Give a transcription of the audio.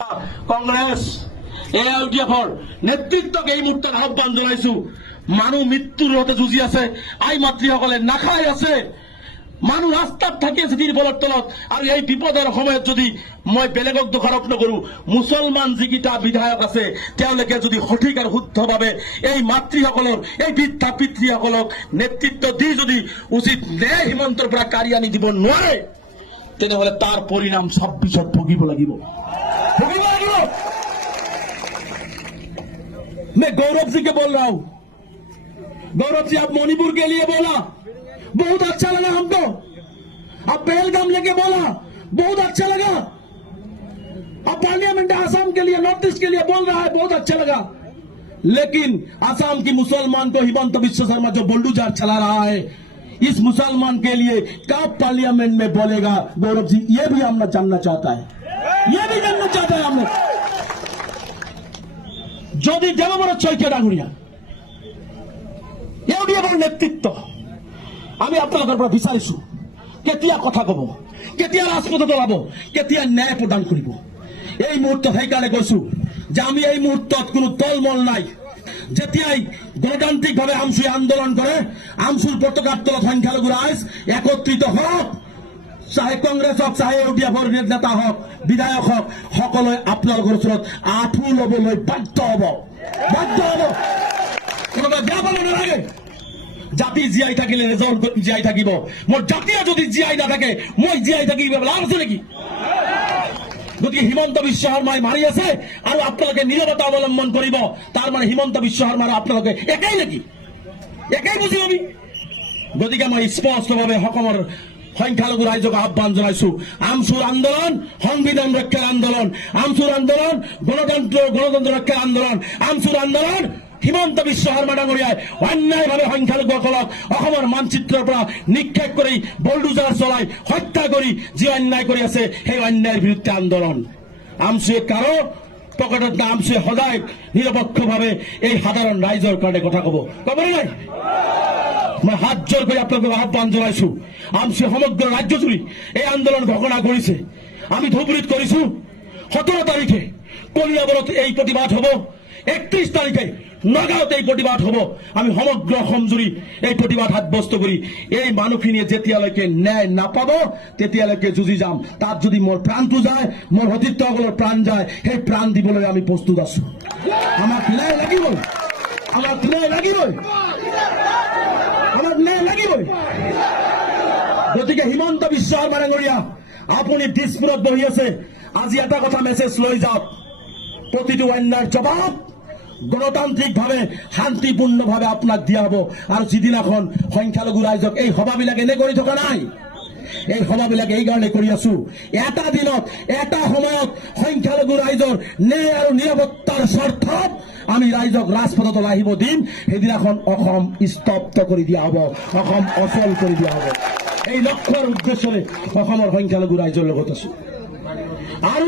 কংগ্ৰেস এআইডিএফৰ নেতৃত্বক এই মুহূৰ্তত আহ্বান জনাইছো। মানুহ মৃত্যুৰ হতে যুঁজি আছে, আই মাতৃসকলে নাখাই আছে, মানুহ ৰাস্তাত থাকি আছে তিৰপলৰ তলত। আৰু এই বিপদৰ সময়ত যদি মই বেলেগক দোষাৰোপ নকৰো, মুছলমান যিকেইটা বিধায়ক আছে তেওঁলোকে যদি সঠিক আৰু শুদ্ধভাৱে এই মাতৃসকলৰ, এই বৃদ্ধা পিতৃসকলক নেতৃত্ব দি যদি উচিত ন্যায় হিমন্তৰ পৰা কাঢ়ি আনি দিব নোৱাৰে, তেনেহলে তাৰ পৰিণাম 26ত ভুগিব লাগিব। मैं गौरव जी के बोल रहा हूं, गौरव जी आप मणिपुर के लिए बोला, बहुत अच्छा लगा हमको। आप पहलगाम लेके बोला, बहुत अच्छा लगा। आप पार्लियामेंट आसाम के लिए, नॉर्थ ईस्ट के लिए बोल रहा है, बहुत अच्छा लगा। लेकिन आसाम की मुसलमान को हिमंत बिश्व शर्मा जो बुलडोजर चला रहा है, इस मुसलमान के लिए कब पार्लियामेंट में बोलेगा गौरव जी? ये भी हम जानना चाहता है, ये भी जानना चाहता है हम लोग। যদি দেবব্রত শইকীয়া ডাঙৰীয়া ইউডিএফৰ নেতৃত্ব আমি আপোনালোকৰ পৰা বিচাৰিছো, কেতিয়া কথা কব, কেতিয়া ৰাজপথত ওলাব, কেতিয়া ন্যায় প্ৰদান কৰিব। এই মুহূৰ্তত সেইকাৰণে কৈছো যে আমি এই মুহূৰ্তত কোনো দলমল নাই। যেতিয়াই গণতান্ত্ৰিকভাৱে আমচুৱে আন্দোলন কৰে, আমচুৰ পতাকাৰ তলত সংখ্যালঘু ৰাইজ একত্ৰিত হওক, চাহে কংগ্ৰেছ হওক, চাহে ইউডিএফৰ নেতা হওক, বিধায়ক হওক, সকলোৱে আপোনালোকৰ ওচৰত আঁঠু লবলৈ বাধ্য হব, বাধ্য হব। কোনোবাই বেয়া পাব নালাগে। জাতি জীয়াই থাকিলে এজন জীয়াই থাকিব। মোৰ জাতিয়ে যদি জীয়াই নাথাকে, মই জীয়াই থাকি লাভ আছে নেকি? গতিকে হিমন্ত বিশ্ব শৰ্মাই মাৰি আছে আৰু আপোনালোকে নীৰৱতা অৱলম্বন কৰিব, তাৰ মানে হিমন্ত বিশ্ব শৰ্মা আৰু আপোনালোকে একেই নেকি? একেই বুজি পাবি। গতিকে মই স্পষ্টভাৱে অসমৰ সংখ্যালঘু ৰাইজক আহ্বান জনাইছো, আমচুৰ আন্দোলন সংবিধান ৰক্ষাৰ আন্দোলন, আমচুৰ আন্দোলন গণতন্ত্ৰ ৰক্ষাৰ আন্দোলন, আমচুৰ আন্দোলন হিমন্ত বিশ্ব শৰ্মা ডাঙৰীয়াই অন্যায়ভাৱে সংখ্যালঘুসকলক অসমৰ মানচিত্ৰৰ পৰা নিক্ষেপ কৰি বুলডোজাৰ চলাই হত্যা কৰি যি অন্যায় কৰি আছে, সেই অন্যায়ৰ বিৰুদ্ধে আন্দোলন। আমচুৱে কাৰো পকেটত না, আমচুৱে সদায় নিৰপেক্ষভাৱে এই সাধাৰণ ৰাইজৰ কাৰণে কথা কব, কবনে নাই? মই হাত জোৰ কৰি আপোনালোকক আহ্বান জনাইছো। আমচুৱে সমগ্ৰ ৰাজ্যজুৰি এই আন্দোলন ঘোষণা কৰিছে। আমি ধুবুৰীত কৰিছো, 17 তাৰিখে কলিয়াবৰত এই প্ৰতিবাদ হব, 31 তাৰিখে নগাঁৱত এই প্ৰতিবাদ হব। আমি সমগ্ৰ অসমজুৰি এই প্ৰতিবাদ সাব্যস্ত কৰি এই মানুহখিনিয়ে যেতিয়ালৈকে ন্যায় নাপাব তেতিয়ালৈকে যুঁজি যাম। তাত যদি মোৰ প্ৰাণটো যায়, মোৰ সতীৰ্থসকলৰ প্ৰাণ যায়, সেই প্ৰাণ দিবলৈ আমি প্ৰস্তুত আছো। আমাক ন্যায় লাগিবই, আমাক ন্যায় লাগিবই, আমাক ন্যায় লাগিবই। গতিকে হিমন্ত বিশ্ব শৰ্মা ডাঙৰীয়া, আপুনি দিছপুৰত বহি আছে, আজি এটা কথা মেছেজ লৈ যাওক, প্ৰতিটো অন্যায়ৰ জবাব গণতান্ত্ৰিকভাৱে শান্তিপূৰ্ণভাৱে আপোনাক দিয়া হ'ব। আৰু যিদিনাখন সংখ্যালঘু ৰাইজক এই সভাবিলাক এনে কৰি থকা নাই, এই সভাবিলাক এইকাৰণে কৰি আছো, এটা দিনত এটা সময়ত সংখ্যালঘু ৰাইজৰ ন্যায় আৰু নিৰাপত্তাৰ স্বাৰ্থত আমি ৰাইজক ৰাজপথত ওলাই আহিব দিম। সেইদিনাখন অসম স্তব্ধ কৰি দিয়া হ'ব, অসম অচল কৰি দিয়া হ'ব। এই লক্ষ্যৰ উদ্দেশ্যৰে অসমৰ সংখ্যালঘু ৰাইজৰ লগত আছো। আৰু